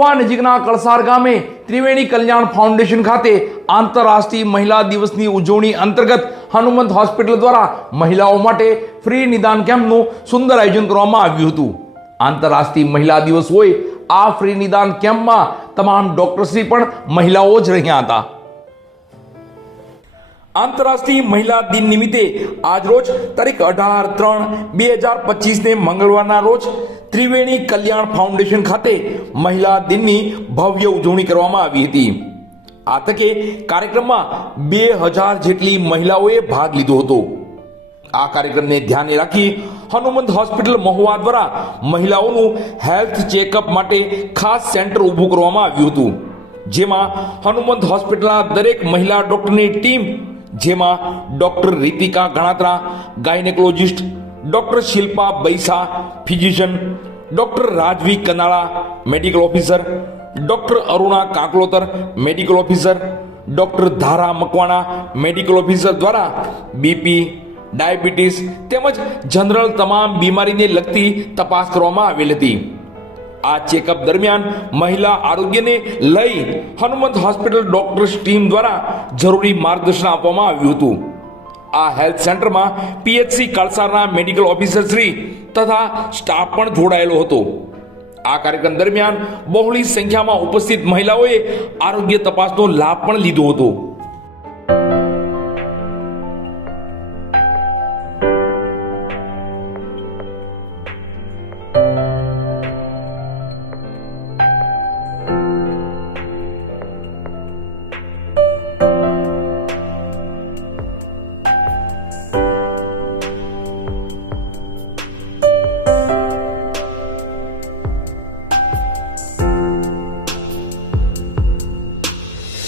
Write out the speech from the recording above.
મહુવા નજીકના કળસાર ગામે ત્રિવેણી કલ્યાણ ફાઉન્ડેશન ખાતે આંતરરાષ્ટ્રીય મહિલા દિવસની ઉજવણી અંતર્ગત હનુમંત હોસ્પિટલ દ્વારા મહિલાઓ માટે ફ્રી નિદાન કેમ્પનું સુંદર આયોજન કરવામાં આવ્યું હતું. આંતરરાષ્ટ્રીય મહિલા દિવસ હોય આ ફ્રી નિદાન કેમ્પમાં તમામ ડોક્ટર્સની પણ મહિલાઓ જ રહ્યા હતા. આંતરરાષ્ટ્રીય મહિલા દિન નિમિત્તે આજરોજ તારીખ અઢાર ત્રણ બે હજાર પચીસને મંગળવારના રોજ ત્રિવેણી કલ્યાણ ફાઉન્ડેશન ખાતે મહિલા દિનની ભવ્ય ઉજવણી કરવામાં આવી હતી. આ તકે કાર્યક્રમમાં બે હજાર જેટલી મહિલાઓએ ભાગ લીધો હતો. આ કાર્યક્રમને ધ્યાને રાખી હનુમંત હોસ્પિટલ મહુવા દ્વારા મહિલાઓનું હેલ્થ ચેકઅપ માટે ખાસ સેન્ટર ઊભું કરવામાં આવ્યું હતું. જેમાં હનુમંત હોસ્પિટલના દરેક મહિલા ડોક્ટરની ટીમ, જેમાં doctor Ritika Ganatra, gynaecologist doctor Shilpa Baisa, physician doctor Rajvi Kanala medical officer doctor Aruna Kaklotar medical officer doctor Dhara Makwana medical officer દ્વારા બીપી ડાયાબિટીસ તેમજ જનરલ તમામ બીમારીને લગતી તપાસ કરવામાં આવેલ હતી. આ ચેકઅપ દરમિયાન મહિલા આરોગ્યને લઈ હનુમંત હોસ્પિટલ ડોક્ટર્સ ટીમ દ્વારા જરૂરી માર્ગદર્શન આપવામાં આવ્યું હતું. આ હેલ્થ સેન્ટરમાં પીએચસી કળસારના મેડિકલ ઓફિસર શ્રી તથા સ્ટાફ પણ જોડાયેલો હતો. આ કાર્યક્રમ દરમિયાન બહોળી સંખ્યામાં ઉપસ્થિત મહિલાઓએ આરોગ્ય તપાસનો લાભ પણ લીધો હતો.